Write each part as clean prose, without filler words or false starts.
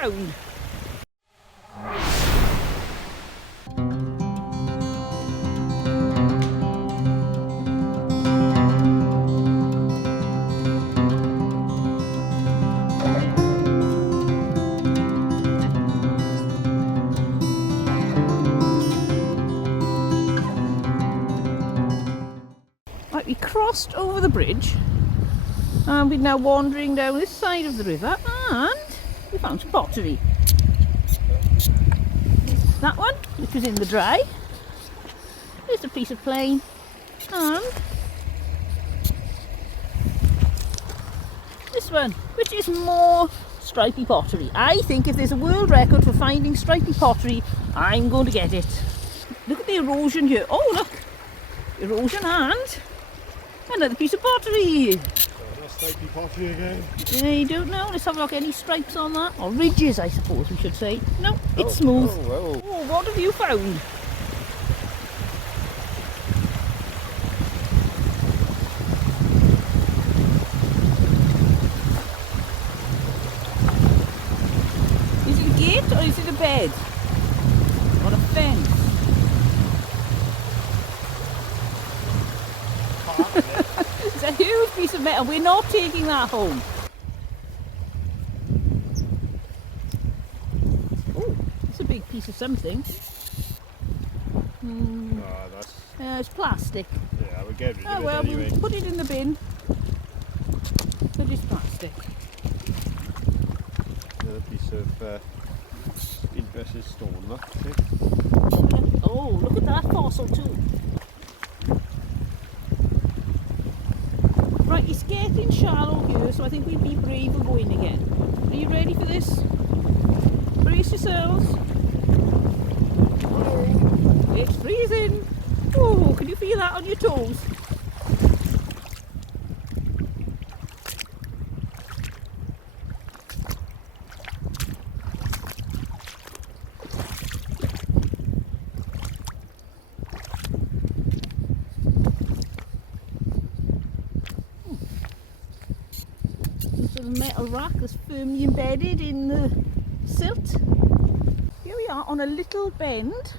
found? Right, we crossed over the bridge and we're now wandering down this side of the river and we found some pottery. That one, which was in the dry. Here's a piece of plain and this one, which is more stripy pottery. I think if there's a world record for finding stripy pottery, I'm going to get it. Look at the erosion here. Oh look, erosion and another piece of pottery. Stripy pottery again. I don't know. Let's have a look. Any stripes on that? Or ridges, I suppose we should say. No, it's smooth. Oh, what have you found? Is it a gate or is it a bed? Or a fence? It's a huge piece of metal. We're not taking that home. Oh, it's a big piece of something. It's plastic. Yeah, we'll get rid of Oh it well, anyway. we'll put it in the bin. But it's plastic. Another piece of interesting stone, look. Oh, look at that fossil too. Right, it's getting shallow here, so I think we'd be brave and go in again. Are you ready for this? Brace yourselves. Oh, it's freezing. Oh, can you feel that on your toes? Sort of metal rack that's firmly embedded in the silt. Here we are on a little bend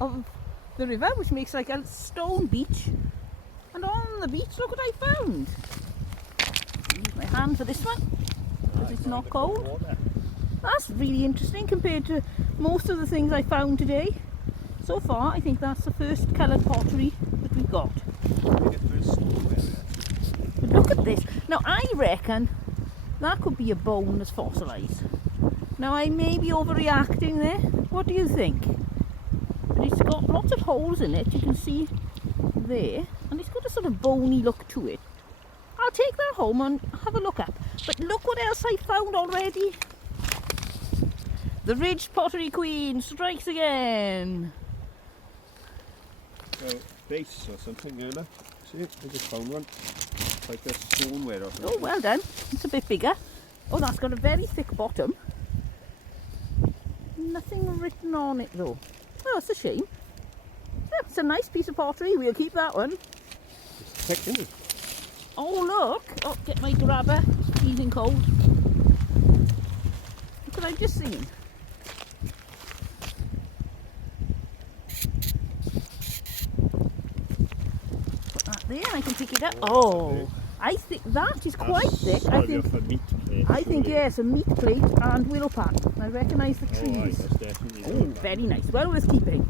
of the river, which makes like a stone beach. And on the beach, look what I found. Use my hand for this one because it's not cold. That's really interesting compared to most of the things I found today. So far, I think that's the first coloured pottery that we've got. But look at this. Now I reckon that could be a bone that's fossilised. Now I may be overreacting there. What do you think? But it's got lots of holes in it, you can see there, and it's got a sort of bony look to it. I'll take that home and have a look at. But look what else I found already. The Ridge Pottery Queen strikes again. Base or something, you know. See, I just found one. Like a stoneware or something. Oh, well done. It's a bit bigger. Oh, that's got a very thick bottom. Nothing written on it though. Oh, that's a shame. Yeah, it's a nice piece of pottery. We'll keep that one. It's thick, isn't it? Oh, look. Oh, get my grabber. It's freezing cold. What have I just seen? Put that there and I can pick it up. Oh, I think that is quite thick. I think. For meat plate, I think yes, a meat plate and willow pack. I recognise the trees. Oh, that's definitely Oh, very nice. Well worth keeping.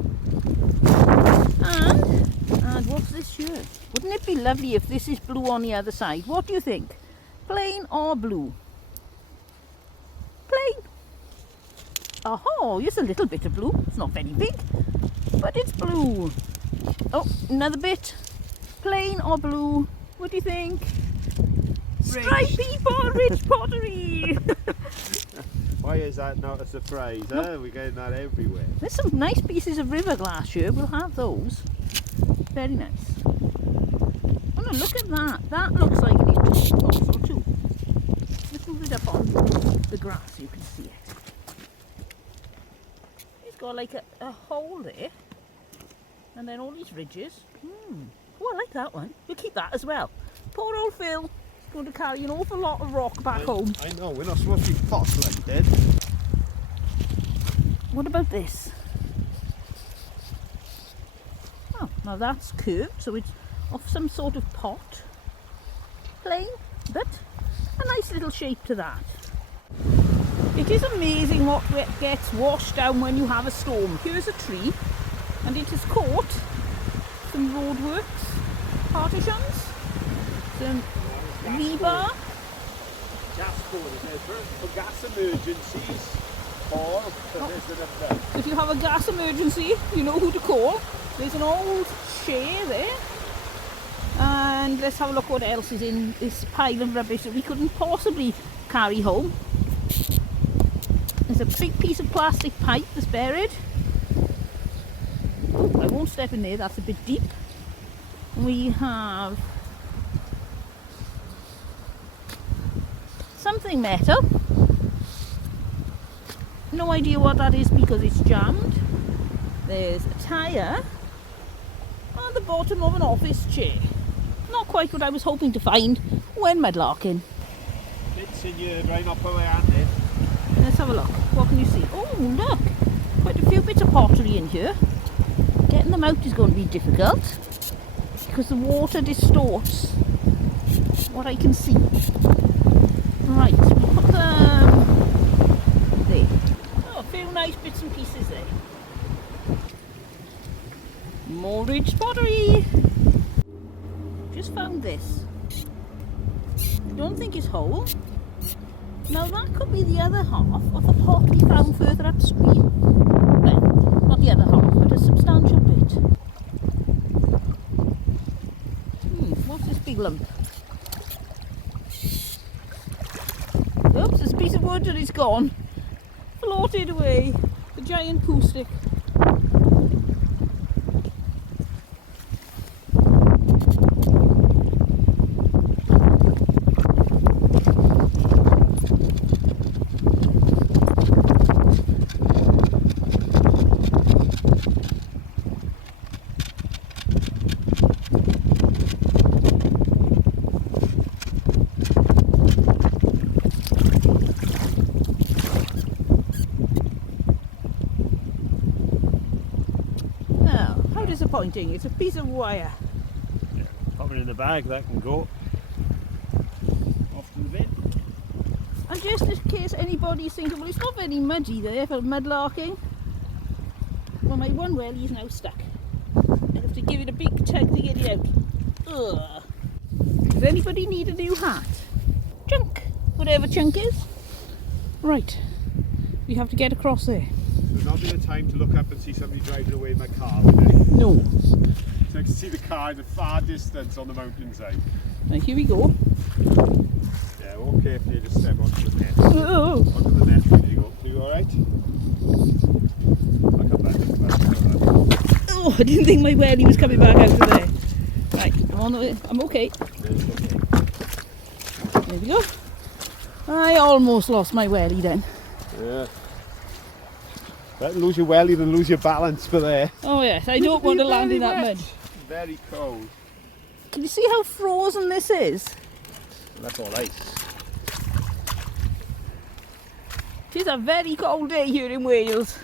And what's this here? Wouldn't it be lovely if this is blue on the other side? What do you think? Plain or blue? Plain. Oh, here's a little bit of blue. It's not very big, but it's blue. Oh, another bit. Plain or blue? What do you think? Stripy Ridge pottery. Why is that not a surprise? Huh? We're getting that everywhere. There's some nice pieces of river glass here. We'll have those. Very nice. Oh no, look at that. That looks like an interesting fossil too. Let's move it up on the grass so you can see it. It's got like a hole there. And then all these ridges. Oh, I like that one. We'll keep that as well. Poor old Phil. going to carry an awful lot of rock back home. I know, we're not supposed to be pot-selected. What about this? Oh, now that's curved, so it's off some sort of pot. Plain, but a nice little shape to that. It is amazing what gets washed down when you have a storm. Here's a tree, and it has caught some roadworks, partitions, some rebar. Gas cord is there for gas emergencies. Or if you have a gas emergency, you know who to call. There's an old chair there. And let's have a look what else is in this pile of rubbish that we couldn't possibly carry home. There's a big piece of plastic pipe that's buried. Oh, I won't step in there, that's a bit deep. We have something metal. No idea what that is because it's jammed. There's a tyre on the bottom of an office chair. Not quite what I was hoping to find when mudlarking. Bits in your right up by my hand then. Let's have a look. What can you see? Oh, look! Quite a few bits of pottery in here. Getting them out is going to be difficult because the water distorts what I can see. Right, we'll put them there. Oh, a few nice bits and pieces there. More rich pottery. Just found this. I don't think it's whole. Now that could be the other half of the pot we found further upstream. Well, not the other half, but a substantial bit. What's this big lump? Oops, there's a piece of wood and it's gone. Floated away. The giant poo stick. Disappointing, it's a piece of wire. Yeah, pop it in the bag, that can go off to the bin. And just in case anybody's thinking, well, it's not very muddy there for mudlarking. Well, my one welly is now stuck. I have to give it a big tug to get it out. Ugh. Does anybody need a new hat? Chunk, whatever chunk is. Right, we have to get across there. There's not been a time to look up and see somebody driving away in my car today. No. So I can see the car in the far distance on the mountainside. Right, here we go. Yeah, walk carefully, just step onto the net. Oh. Onto the net, there you go. Are you alright? I'll come back. Oh, I didn't think my welly was coming back out of there. Right, I'm on the way. I'm okay. There we go. I almost lost my welly then. Yeah. Better lose your welly than lose your balance for there. Oh yes, I don't want to land in that mud. Very cold. Can you see how frozen this is? And that's all ice. It is a very cold day here in Wales.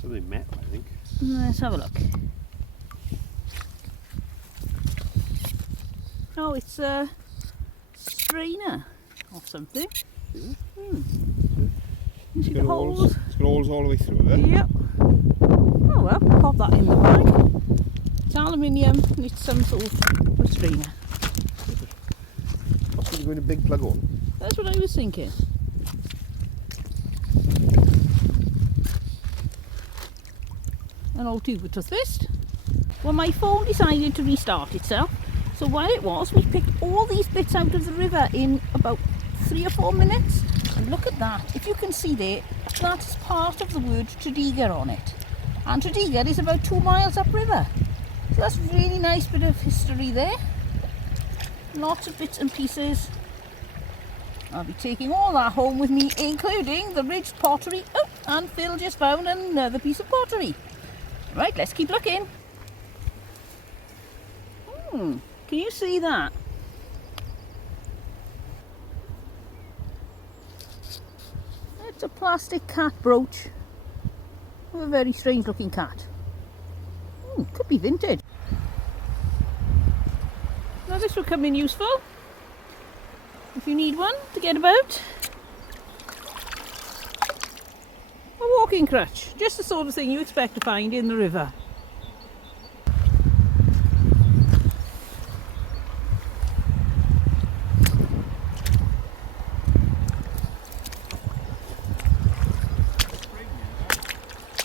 Something metal, I think. Let's have a look. Oh, it's a strainer or something. You see the holes? It's got holes all the way through there. Yep. Oh well, pop that in the bag. It's aluminium, needs some sort of restrainer. Possibly going a big plug on. That's what I was thinking. an old tuber toothpaste. Well, my phone decided to restart itself, so while it was, we picked all these bits out of the river in about 3 or 4 minutes. And look at that, if you can see there, that is part of the word Tredegar on it. And Tredegar is about 2 miles upriver. So that's a really nice bit of history there. Lots of bits and pieces. I'll be taking all that home with me, including the ridged pottery. Oh, and Phil just found another piece of pottery. Right, let's keep looking. Can you see that? It's a plastic cat brooch of a very strange looking cat. Could be vintage. Now this will come in useful if you need one to get about. A walking crutch, just the sort of thing you expect to find in the river.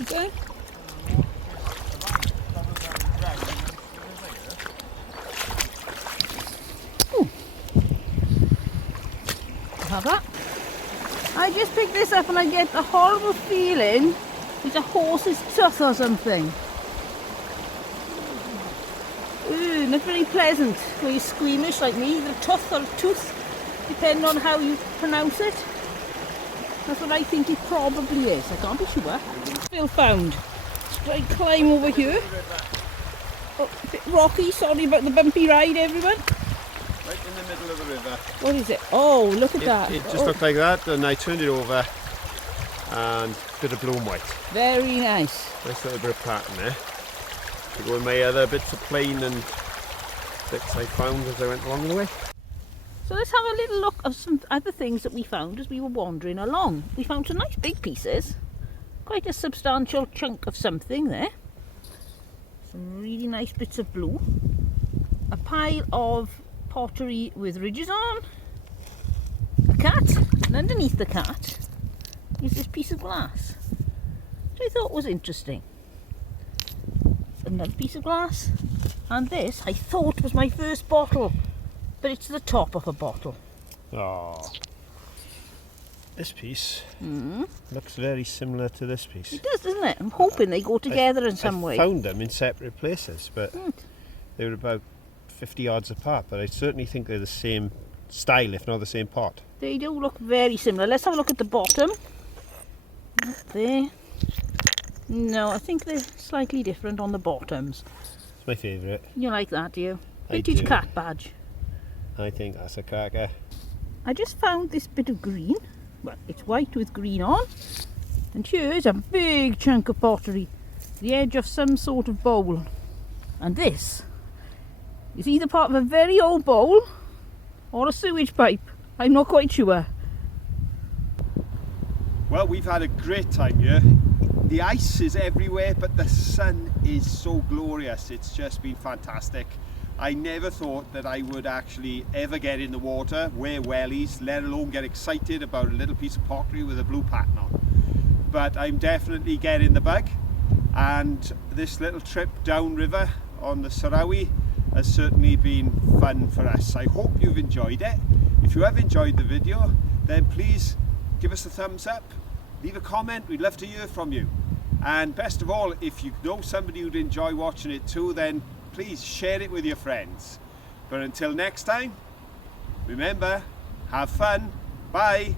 Okay. Have that. I just picked this up and I get a horrible feeling it's a horse's tooth or something. Ooh, not very pleasant when you're squeamish like me. The tooth or tooth, depending on how you pronounce it. That's what I think it probably is. I can't be sure. Phil found. Try and climb over here. Oh, a bit rocky, sorry about the bumpy ride, everyone. Right in the middle of the river. What is it? Oh, look at that. It just looked like that, and I turned it over and bit of blue and white. Very nice. Nice little bit of pattern there. To go with my other bits of plain and bits I found as I went along the way. So let's have a little look of some other things that we found as we were wandering along. We found some nice big pieces. Quite a substantial chunk of something there. Some really nice bits of blue. A pile of pottery with ridges on. A cat. And underneath the cat is this piece of glass, which I thought was interesting. Another piece of glass. And this I thought was my first bottle. But it's the top of a bottle. Oh, this piece looks very similar to this piece. It does, doesn't it? I'm hoping they go together in some way. I found them in separate places, but they were about 50 yards apart. But I certainly think they're the same style, if not the same pot. They do look very similar. Let's have a look at the bottom. Up there. No, I think they're slightly different on the bottoms. It's my favourite. You like that, do you? I Vintage do. cat badge. I think that's a cracker. I just found this bit of green. Well, it's white with green on. And here is a big chunk of pottery. The edge of some sort of bowl. And this is either part of a very old bowl or a sewage pipe. I'm not quite sure. Well, we've had a great time here. The ice is everywhere, but the sun is so glorious. It's just been fantastic. I never thought that I would actually ever get in the water, wear wellies, let alone get excited about a little piece of pottery with a blue pattern on. But I'm definitely getting the bug, and this little trip downriver on the Sarawi has certainly been fun for us. I hope you've enjoyed it. If you have enjoyed the video, then please give us a thumbs up, leave a comment, we'd love to hear from you. And best of all, if you know somebody who'd enjoy watching it too, then please share it with your friends. But until next time, remember, have fun. Bye.